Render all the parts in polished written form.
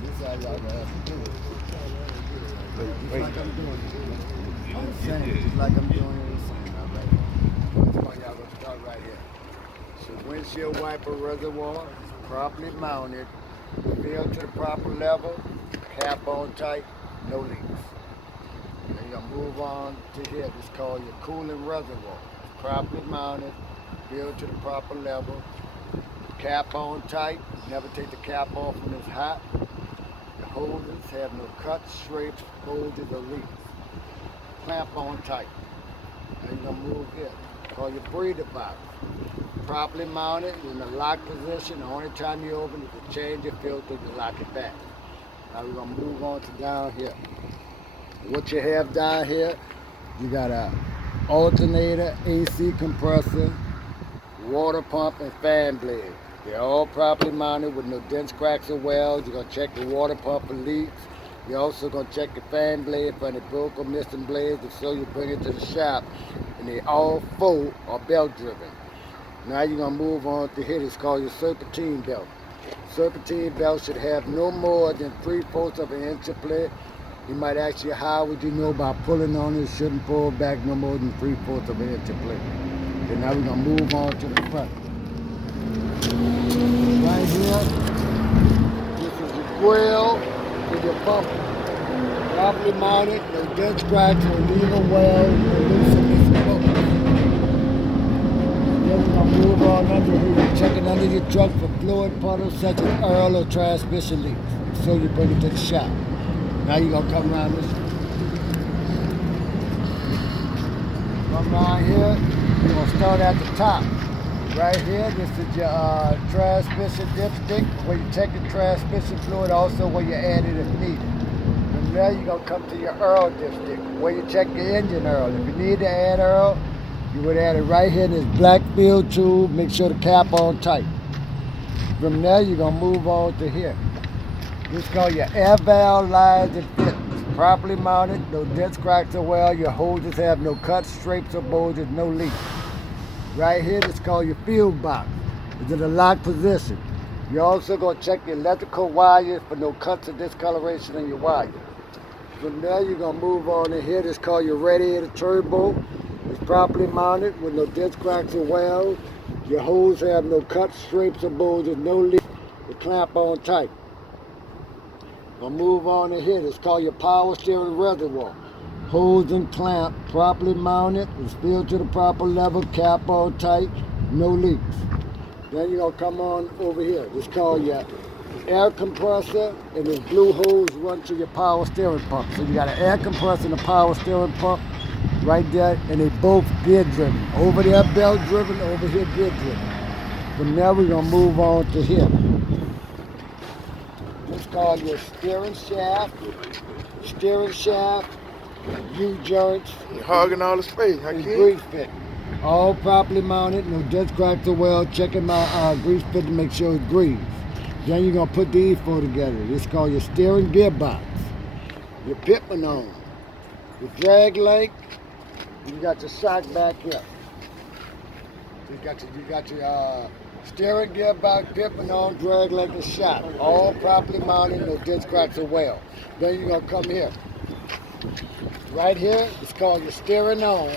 This is how y'all gonna have to do it. Just like I'm doing it. Same, just like I'm doing it the same, all right? This one y'all gonna start right here. So windshield wiper reservoir is properly mounted, filled to the proper level, cap on tight, no leaks. Then you're gonna move on to here. This is called your cooling reservoir. It's properly mounted, filled to the proper level, cap on tight. Never take the cap off when it's hot. The hoses have no cuts, scrapes, bulges, or leaks. Clamp on tight. Now you're gonna move here. Call your breather box. Properly mounted in the lock position. The only time you open it to change your filter to lock it back. Now we're gonna move on to down here. What you have down here, you got a alternator, AC compressor, water pump, and fan blade. They're all properly mounted with no dents, cracks, or welds. You're gonna check the water pump for leaks. You're also gonna check the fan blade for any broke or missing blades, so you bring it to the shop. And they all four are belt driven. Now you're gonna move on to here. It's called your serpentine belt. Serpentine belt should have no more than 3/4 of an inch of play. You might ask you, how would you know by pulling on it? Shouldn't pull back no more than 3/4 of an inch of play. Okay, now we're gonna move on to the front. Right here, this is your grill with your bumper. Properly mounted, no dent scratch, no legal welds, no loose or missing bumpers. Then we're gonna move on under here. You're checking under your truck for fluid puddles such as oil or transmission leaks. So you bring it to the shop. Now you're gonna come around this way. Come around here, you're gonna start at the top. Right here, this is your transmission dipstick, where you check the transmission fluid, also where you add it if needed. From there, you're gonna come to your oil dipstick, where you check your engine oil. If you need to add oil, you would add it right here in this black field tube. Make sure the cap on tight. From there, you're gonna move on to here. This is called your air valve lines and fittings. Properly mounted, no dents, cracks, or well. Your hoses have no cuts, scrapes, or bulges, no leaks. Right here, this is called your field box. It's in a locked position. You're also going to check your electrical wires for no cuts or discoloration in your wire. From there, you're going to move on to here. This is called your radiator turbo. It's properly mounted with no dents, cracks, or welds. Your hose have no cuts, scrapes, or bulges, no leaks. The clamp on tight. We'll move on to here. This is called your power steering reservoir. Hose and clamp properly mounted. It's filled to the proper level. Cap on tight. No leaks. Then you're going to come on over here. This is called your air compressor, and this blue hose runs to your power steering pump. So you got an air compressor and a power steering pump right there, and they both gear driven. Over there belt driven, over here gear driven. From there we're going to move on to here. This is called your steering shaft. U-joints. You're hogging all the space, huh, kid? Grease fit. All properly mounted, no dents, cracks, or welds. Checking my grease fit to make sure it's greased. Then you're gonna put these four together. This is called your steering gearbox. Your pitman on. Your drag link. You got your shock back here. You got your steering gearbox, pitman on, drag link, and shock. All properly mounted, no dents, cracks, or welds. Then you're gonna come here. Right here, it's called your steering arm.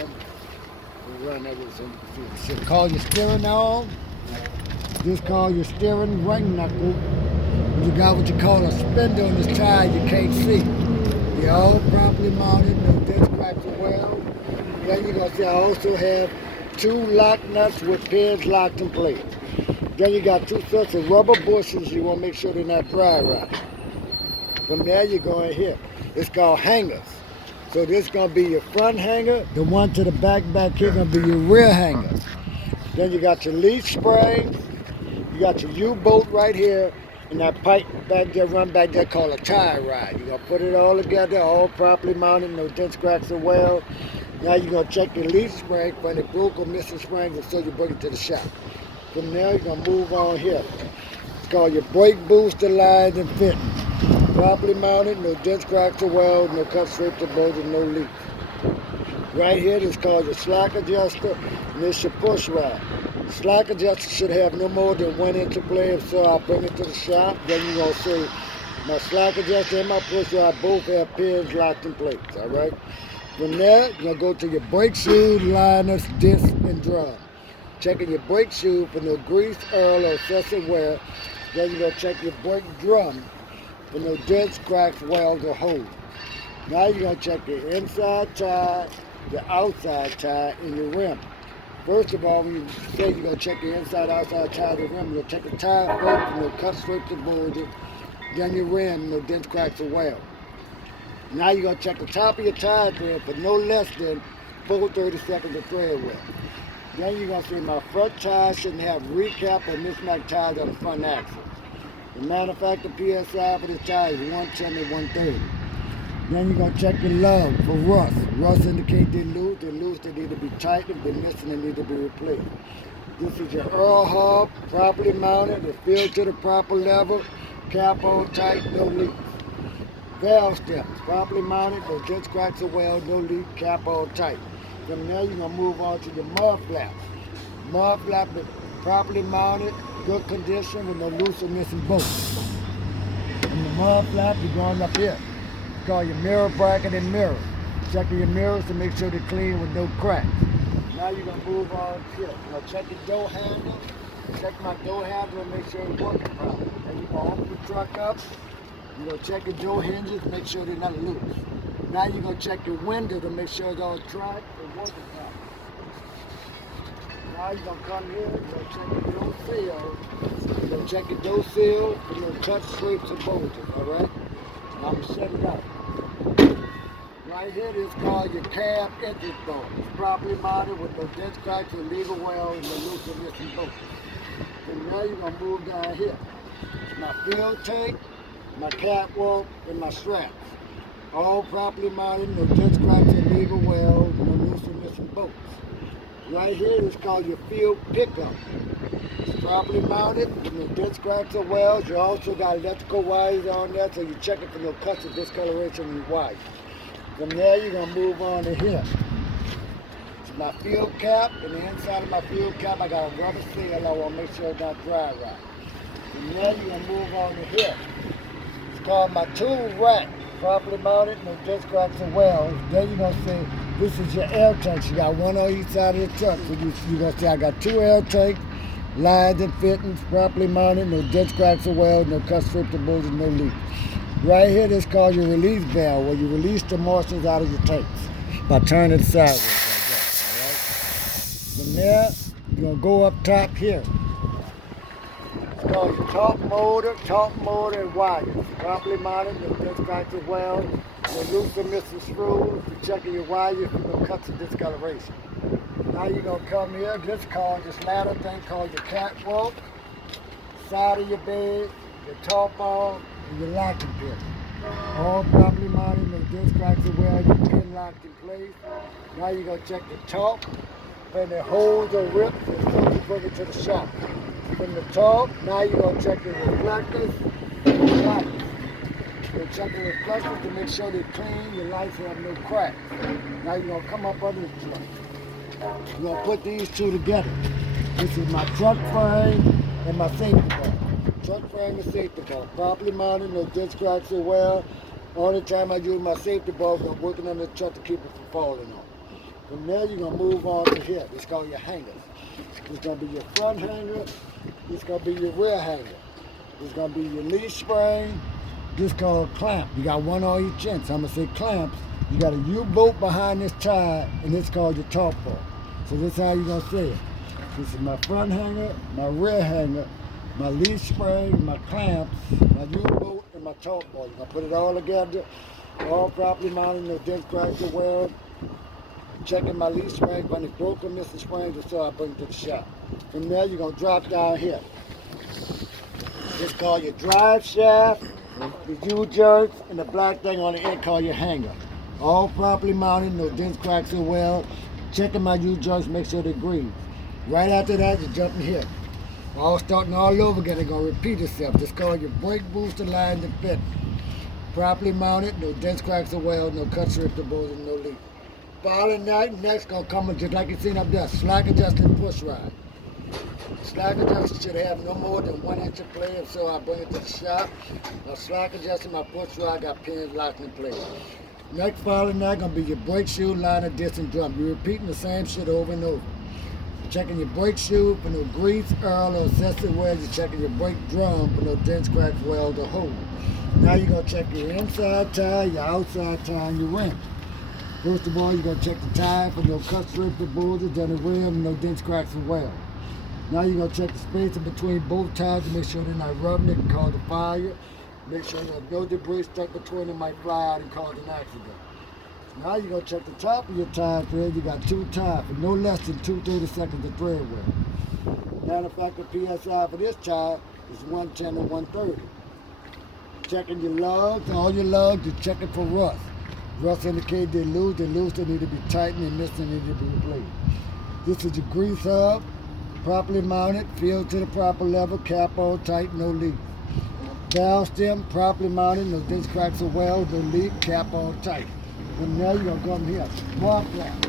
We'll run that with some. It's called your steering arm. This is called your steering ring knuckle. You got what you call a spindle in this tire you can't see. They're all properly mounted, no dents, cracks, or welds. Then you're gonna see I also have 2 lock nuts with pins locked in place. Then you got 2 sets of rubber bushings. You want to make sure they're not dry rotted. From there you go in here. It's called hangers. So this is going to be your front hanger. The one to the back here going to be your rear hanger. Then you got your leaf springs. You got your U-bolt right here. And that pipe back there, run back there called a tie rod. You're going to put it all together, all properly mounted, no dents, cracks, or welds. Now you're going to check your leaf spring for any broke or missing springs until you bring it to the shop. From there, you're going to move on here. It's called your brake booster lines and fittings. Properly mounted, no dents, cracks, or welds, no cuts, scrapes, or bulges, no leaks. Right here, this is called your slack adjuster, and this is your push rod. Slack adjuster should have no more than 1 inch of play, so I'll bring it to the shop. Then you're going to see My slack adjuster and my push rod both have pins locked in place, all right? From there, you're going to go to your brake shoe, liners, disc, and drum. Checking your brake shoe for no grease, oil, or excessive wear. Then you're going to check your brake drum for no dents, cracks, welds, or holes. Now you're going to check your inside tire, your outside tire, and your rim. First of all, when you say you're going to check your inside, outside tire, and rim, you're going to check the tire first for no cut, strips, or bulges. Then your rim, no dents, cracks, or welds. Now you're going to check the top of your tire thread for no less than 4/32 of thread wear. Then you're going to see my front tire shouldn't have recap or mismatched tires on the front axle. The manufacturer PSI for this tire is 110 to 130. Then you're going to check your lug for rust. Rust indicates they're loose. They're loose, they need to be tightened. If they're missing, they need to be replaced. This is your Earl hub, properly mounted. It's filled to the proper level. Cap on tight, no leaks. Valve steps, properly mounted, no dents, cracks, or weld, no leak, cap on tight. From there, you're going to move on to your mud flap. Mud flap is properly mounted, good condition with no loose or missing bolts. From the mud flap, you're going up here. It's called your mirror bracket and mirror. Checking your mirrors to make sure they're clean with no cracks. Now you're going to move on here. You're going to check your door handle. Check my door handle and make sure it's working properly. Then you're going to open the truck up. You're going to check your door hinges, make sure they're not loose. Now you're going to check your window to make sure it's all dry and working properly. Now you're going to come here, you're going to check your door seal. You're going to check your door seal for no cut, scrapes, or bulges, all right? Now I'm going to set it up. Right here, this is called your cab entrance door. It's properly mounted with no dents, cracks, or legal well, and no loose or missing bolts. And now you're going to move down here. My fuel tank, my catwalk, and my straps. All properly mounted, no dents, cracks, or legal welds, no loose or missing bolts. Right here is called your fuel pickup. It's properly mounted, with no dents, cracks, or welds. You also got electrical wires on there, so you check it for no cuts or discoloration in your wires. From there, you're going to move on to here. It's my fuel cap, and the inside of my fuel cap, I got a rubber seal. I want to make sure it's not dry right. From there, you're going to move on to here. It's called my tool rack. Properly mounted, no dents, cracks, or welds. Then you're going to say, this is your air tanks. You got one on each side of the truck. So you're going to say, I got 2 air tanks, lines and fittings, properly mounted, no dents, cracks, or welds, no cut, strips, or bulges, no leaks. Right here, this is called your release valve, where you release the moisture out of your tanks by turning it sideways like that, all right? From there, you're going to go up top here. It's called your top motor, and wires. Properly mounted, no dents, cracks, or welds, no loose or missing screws. You're checking your wires for no cuts or discoloration. Now you're going to come here, this ladder thing called your catwalk, side of your bed, your top bar, and your locking pin. All properly mounted, no dents, cracks, or welds, your pin locked in place. Now you're going to check the top, and the holes or rips, and so you bring it to the shop. From the top, now you're going to check the reflectors and the lights. You're going to check the reflectors to make sure they're clean, your lights have no cracks. Now you're going to come up under the truck. You're going to put these two together. This is my truck frame and my safety bar. Truck frame and safety bar. Properly mounted, no dents, cracks, or welds. Only time I use my safety bar is I'm working on the truck to keep it from falling on. From there, you're going to move on to here. This is called your hangers. This is going to be your front hanger. This is going to be your rear hanger. This is going to be your leaf spring. This is called a clamp. You got one on each end. So I'm going to say clamps. You got a U-bolt behind this tire, and it's called your top bar. So this is how you're going to say it. This is my front hanger, my rear hanger, my leaf spring, my clamps, my U-bolt, and my top bar. You're going to put it all together, all properly mounted, no dents, cracks, or welds. Checking my leaf springs, when it's broken, missing springs, and so I bring it to the shop. From there, you're going to drop down here. This is called your drive shaft, the U-joints, and the black thing on the end called your hanger. All properly mounted, no dents, cracks, or welds. Checking my U-joints, make sure they're green. Right after that, you're jumping here. All starting all over again, they're going to repeat itself. This is called your brake booster lines and fit. Properly mounted, no dents, cracks, or welds, no cut, strips, or bulges, no leaks. Following that, next gonna come just like you seen up there, slack adjusting push rod. Slack adjuster should have no more than 1 inch of play, if so I bring it to the shop. Now slack adjuster, my push rod got pins locked in place. Next following that gonna be your brake shoe, liner, disc, and drum. You're repeating the same shit over and over. Checking your brake shoe for no grease, oil, or accessory wear. You're checking your brake drum for no dents, cracks, weld, or holes. Now you're gonna check your inside tire, your outside tire, and your rim. First of all, you're gonna check the tire for no cut, strips, or bulges, then the rim, no dents, cracks, or weld. Now you're gonna check the space in between both tires to make sure they're not rubbing it and cause a fire. Make sure there's no debris stuck between them, might fly out and cause an accident. Now you're gonna check the top of your tire thread. You got 2 tires for no less than 2/32 of thread wear. Matter of fact, the PSI for this tire is 110 to 130. Checking your lugs, all your lugs, you're checking for rust. Rust indicates they're loose, they need to be tightened, and missing need to be replaced. This is your grease hub, properly mounted, filled to the proper level, cap on tight, no leak. Valve stem, properly mounted, no dents, cracks, or welds, no leak, cap on tight. And now you're gonna come here, mud flap.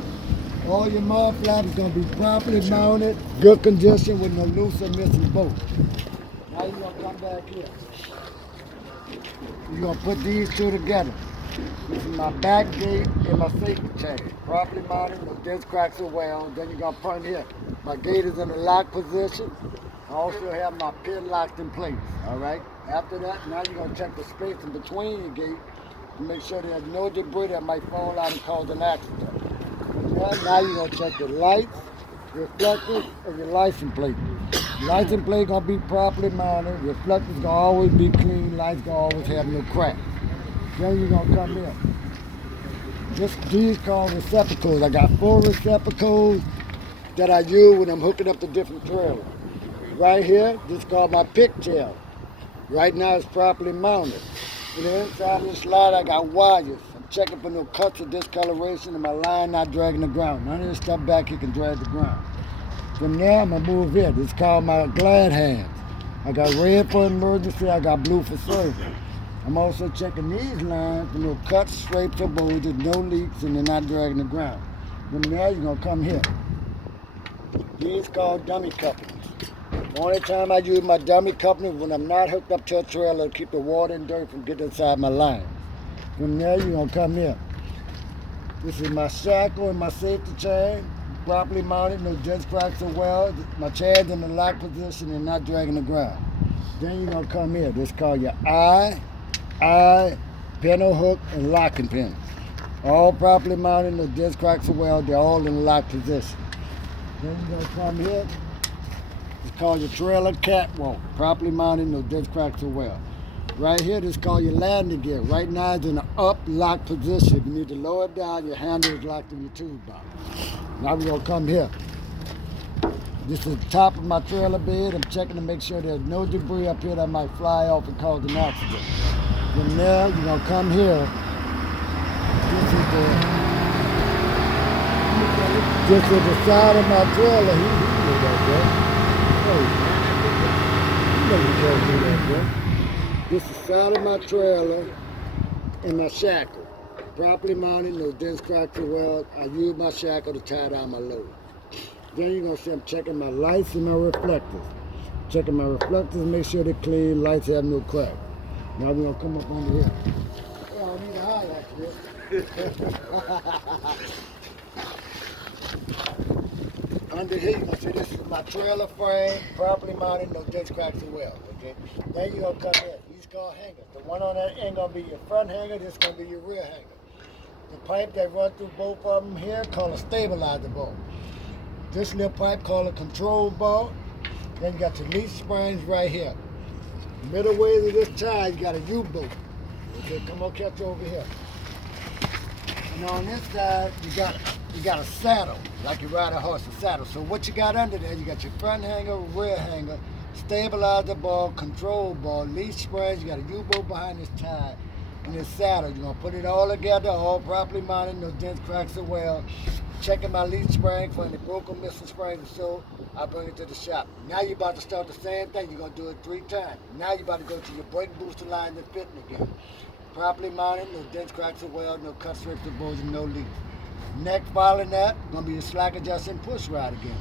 All your mud flaps is gonna be properly mounted, good condition with no loose or missing bolts. Now you're gonna come back here. You're gonna put these 2 together. This is my back gate and my safety chain. Properly mounted, no dents, cracks, or welds. Then you're gonna put in here. My gate is in the lock position. I also have my pin locked in place, all right? After that, now you're gonna check the space in between your gate to make sure there's no debris that might fall out and cause an accident. Now you're gonna check your lights, reflectors, and your license plate. License plate gonna be properly mounted, reflectors gonna always be clean, lights gonna always have no crack. Then you're gonna come here. These called receptacles. I got 4 receptacles that I use when I'm hooking up the different trailers. Right here, this is called my pigtail. Right now it's properly mounted. In the inside of the slide I got wires. I'm checking for no cuts or discoloration and my line not dragging the ground. None of this stuff back here can drag the ground. From there I'm gonna move here. This is called my glad hands. I got red for emergency, I got blue for service. I'm also checking these lines for no cuts, scrapes, or bulges, no leaks, and they're not dragging the ground. From there you're gonna come here. These called dummy couplings. The only time I use my dummy coupling is when I'm not hooked up to a trailer to keep the water and dirt from getting inside my lines. From there, you're gonna come here. This is my shackle and my safety chain, properly mounted, no dents, cracks, or welds. My chain's in the lock position and not dragging the ground. Then you're gonna come here. This is called your eye, pintle hook, and locking pin. All properly mounted, no dents, cracks, or welds. They're all in the lock position. Then you're gonna come here. It's called your trailer catwalk. Properly mounted, no dents, cracks, or welds. Right here, this is called your landing gear. Right now it's in the up lock position. If you need to lower it down, your handle is locked in your toolbox. Now we're gonna come here. This is the top of my trailer bed. I'm checking to make sure there's no debris up here that might fly off and cause an accident. From there, you're gonna come here. This is the side of my trailer. This is the side of my trailer and my shackle. Properly mounted, no dents, cracks, or welds. I use my shackle to tie down my load. Then you're gonna see I'm checking my lights and my reflectors. Checking my reflectors, make sure they're clean, lights have no crack. Now we're gonna come up under here. Well, I don't need a highlight for this. Under here, you're gonna see this is my trailer frame, properly mounted, no dents, cracks, or welds. Okay. Then you're gonna come here. These called hangers. The one on that end gonna be your front hanger. This gonna be your rear hanger. The pipe that runs through both of them here called a stabilizer ball. This little pipe called a control ball. Then you got your leaf springs right here. Middle ways of this tie, you got a U-bolt. Okay, come on, catch over here. And on this side, you got a saddle, like you ride a horse, a saddle. So what you got under there, you got your front hanger, rear hanger, stabilizer ball, control ball, leaf springs, you got a U-bolt behind this tie, and this saddle. You're gonna put it all together, all properly mounted, no dents, cracks, or welds. Checking my leaf spring for any broken, missing springs, so I bring it to the shop. Now you're about to start the same thing. You're gonna do it 3 times. Now you're about to go to your brake booster line and fitting again. Properly mounted, no dents, cracks, or welds, no cut, strips, or bulges, no leaks. Next, following that, gonna be a slack adjust and push rod again.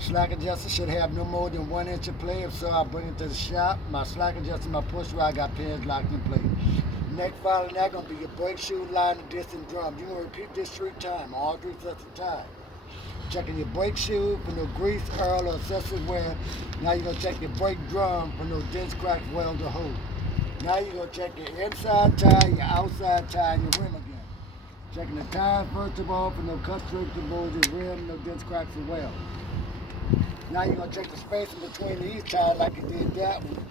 Slack adjuster should have no more than 1 inch of play. If so, I bring it to the shop. My slack adjuster, my push rod got pins locked in place. Next following that gonna be your brake shoe, liner, disc, and drum. You're gonna repeat this 3 times, all 3 sets of time. Checking your brake shoe for no grease, oil, or excessive wear. Now you're gonna check your brake drum for no dents, cracks, welds, or holes. Now you're gonna check your inside tire, your outside tire, and your rim again. Checking the tires first of all for no cut, scrapes, and bulges, rim, no dents, cracks, or welds. Now you're gonna check the spacing between these tires like you did that one.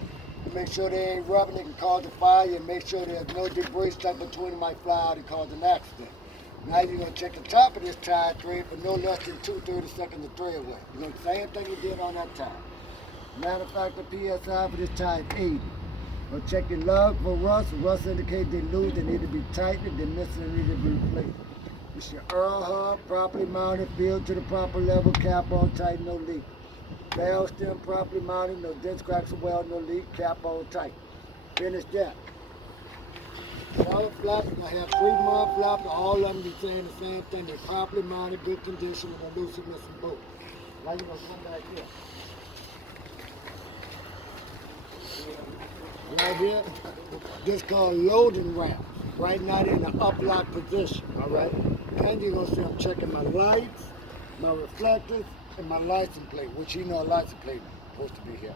Make sure they ain't rubbing, it can cause a fire, and make sure there's no debris stuck between them might fly out and cause an accident. Now you're gonna check the top of this tire thread for no less than 2/30 seconds of thread wear. You're gonna do the same thing you did on that tire. Matter of fact, the PSI for this tire is 80. Gonna check your lug for rust. Rust indicates they loose, they need to be tightened, they're missing, they need to be replaced. It's your Earl hub, properly mounted, filled to the proper level, cap on tight, no leak. Valve stem properly mounted, no dents, cracks, or weld, no leak, cap on tight. Finish that. Solid flaps, I have 3 mud flaps, all of them be saying the same thing. They're properly mounted, good condition, with no loose and missing bolt. Now you're gonna come back here. Right here, this called loading ramp. Right now they're in the up lock position, all right? Then you're gonna see I'm checking my lights, my reflectors, and my license plate, which you know a license plate is supposed to be here.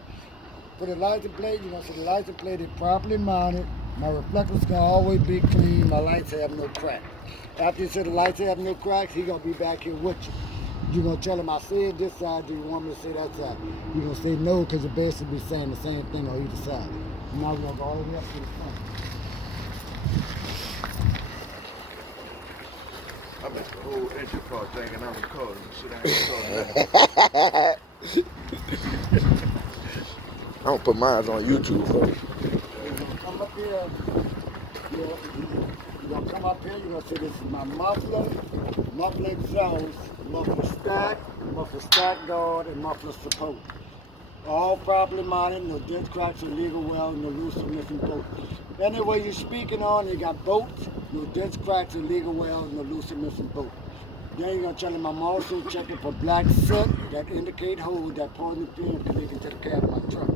For the license plate, you're gonna see the license plate is properly mounted. My reflectors can always be clean. My lights have no cracks. After you see the lights have no cracks, he's gonna be back here with you. You're gonna tell him I said this side, do you want me to say that side? You're gonna say no, because you're basically saying the same thing on either side. Now we're gonna go all the way up to the front. I missed the whole entry part thinking I was recording. Shit, I ain't recording. I don't put mine on YouTube, folks. You're gonna come up here. You're gonna come up here. You're gonna see this is my muffler exhaust, muffler stack guard, and muffler support. All properly mounted, no dents, cracks, illegal weld, no loose or missing bolts. Anyway you're speaking on, you got bolts, no dents, cracks, illegal weld, no loose or missing bolts. Then you're gonna tell them I'm also checking for black soot that indicate holes that poison fumes connected to the cab of my truck.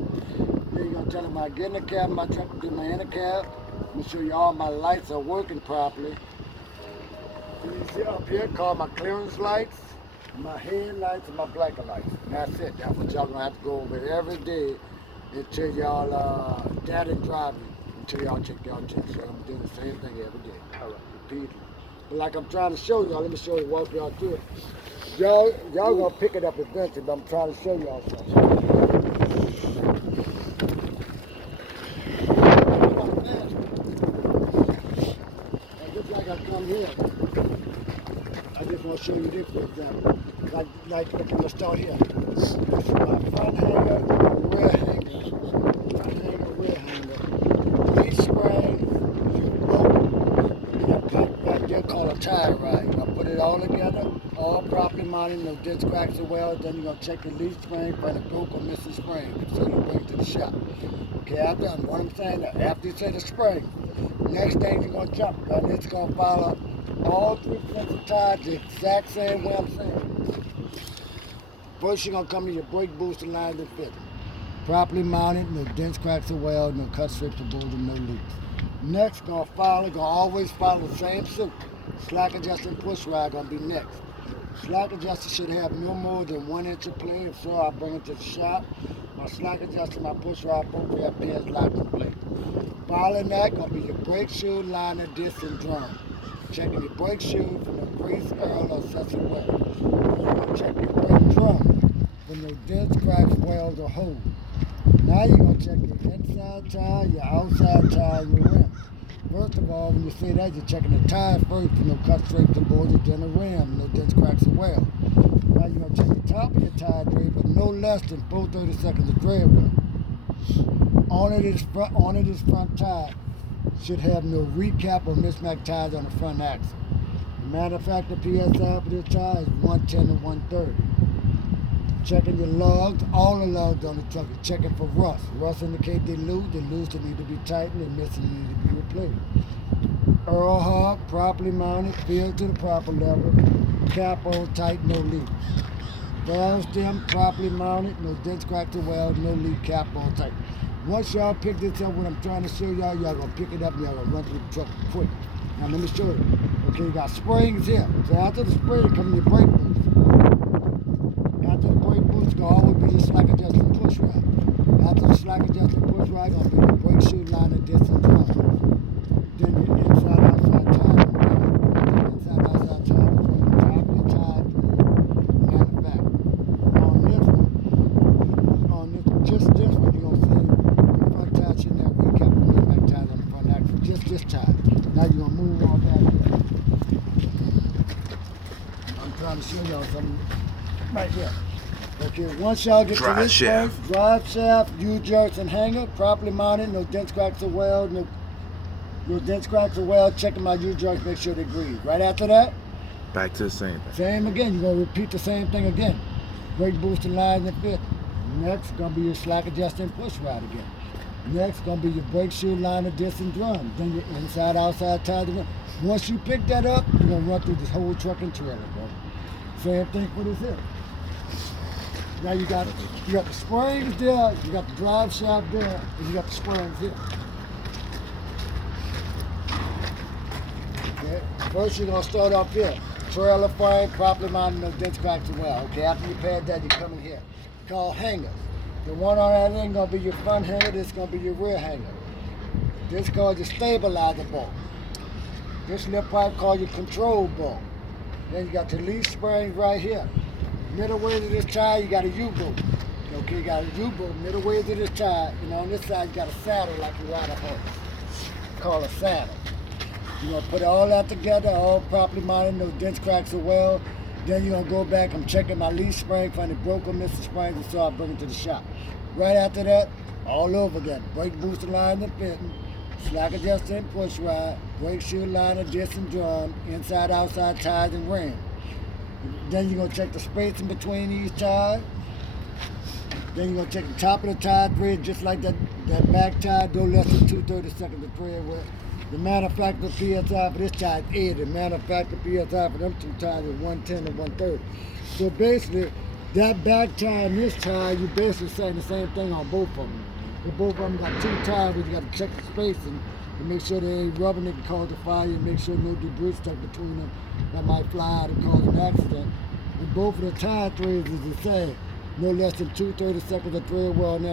Then you're gonna tell them I get in the cab of my truck and do my inner cab. Make sure all my lights are working properly. You see up here, call my clearance lights, my headlights, and my blinker lights. And that's it. That's what y'all gonna have to go over every day until y'all data driving, until y'all check y'all check. So I'm doing the same thing every day. All right, repeatedly. But like I'm trying to show y'all, let me show you, walk y'all through it. Y'all gonna pick it up eventually, but I'm trying to show y'all something. Just like I come here, I just want to show you this for example. Like I'm gonna start here. This is my front hanger, rear hanger, front hanger, rear hanger. These springs, that pipe back there called a tie ride. I put it all together, all properly mounted, no dents, cracks, or welds. Then you're gonna check the lead spring for the broke or missing spring, so you bring it to the shop. Okay, after what I'm saying, after you say the spring, next thing you're gonna jump, and it's gonna follow all 3 sets of tires the exact same way I'm saying. First you're gonna come to your brake booster lines and fit. Properly mounted, no dents, cracks, or welds, no cut strips or bulges, no leaks. Next, gonna always follow the same suit. Slack adjuster and push rod gonna be next. Slack adjuster should have no more than 1 inch of play. If so, I'll bring it to the shop. My slack adjuster, my push rod, both have pins locked in place. Following that, gonna be your brake shoe, liner, disc, and drum. Checking your brake shoe for no grease, oil, or excessive wear. Check your brake drum for no dents, cracks, welds, or holes. Now you're gonna check your inside tire, your outside tire, and your rim. First of all, when you say that, you're checking the tire first for no cut, scrapes, and bulges, then the rim, no dents, cracks, or welds. Now you're gonna check the top of your tire thread, but no less than 4/30 seconds of tread wear. On it is front tire should have no recap or mismatched tires on the front axle. Matter of fact, the PSI for this tire is 110 to 130. Checking your lugs, all the lugs on the truck, is checking for rust. Rust indicates they loose, they need to be tightened, and missing, they need to be replaced. Earl hub, properly mounted, filled to the proper level, cap on tight, no leaks. Valve stem properly mounted, no dents, cracks, or welds, no leak, cap on tight. Once y'all pick this up, what I'm trying to show y'all gonna pick it up and y'all gonna run through the truck quick. Now let me show you. Okay, you got springs here. So after the spring comes your brake boost. After the brake boost, gonna always be your slack adjusting push rod. After the slack adjusting push rod, gonna be your brake shoe liner, disc, and drum. Then your inside outside tire. Inside outside tire. From the top of your tire and the back. On this, just this one, you're gonna see the front tire shouldn't have recap on the back tires on the front axle. Just this tire. Now you're gonna move all that here. I'm trying to show y'all something right here. Okay, once y'all get Drive to this shaft. point, drive shaft, U-jerks and hanger, properly mounted, no dents, cracks, or welds, no dents, cracks, or welds. Checking my U-jerks, make sure they grease. Right after that, Back to the same thing. same again. You're gonna repeat the same thing again. Brake boosting lines and fit. Next, gonna be your slack adjusting push rod again. Next, gonna be your brake shoe liner, disc, and drum. Then your inside, outside tires. Once you pick that up, you're gonna run through this whole truck and trailer, bro. Same thing for this here. Now you got the springs there, you got the drive shaft there, and you got the springs here. Okay. First you're gonna start up here. Trailer frame, properly mounted, no dents, cracks, and well. Okay, after you pad that, you come in here. Called hangers. The one on that end gonna be your front hanger, this gonna be your rear hanger. This called your stabilizer bolt. This lip pipe called your control bolt. Then you got your leaf springs right here. Middle way to this tire, you got a U-bolt. Okay, you got a U-bolt, middle way to this tire, and on this side you got a saddle like you ride a horse. Called a saddle. You're gonna put all that together, all properly mounted, no dents, cracks, or well. Then you're gonna go back, I'm checking my leaf spring, find the broke or missing springs, and so I bring it to the shop. Right after that, all over again. Brake booster line and fitting, slack adjusting push rod, brake shoe liner, disc and drum, inside, outside tires and rim. Then you're gonna check the spacing between these tires. Then you're gonna check the top of the tire thread, just like that back tire, no less than 2/32 of thread width. The manufacturer PSI for this tire is 80. The manufacturer PSI for them two tires is 110 and 130. So basically, that back tire and this tire, you basically saying the same thing on both of them. But both of them got two tires, but you got to check the spacing to make sure they ain't rubbing it and cause a fire, and make sure no debris stuck between them that might fly out and cause an accident. And both of the tire threads is the same. No less than 2/32 of thread well.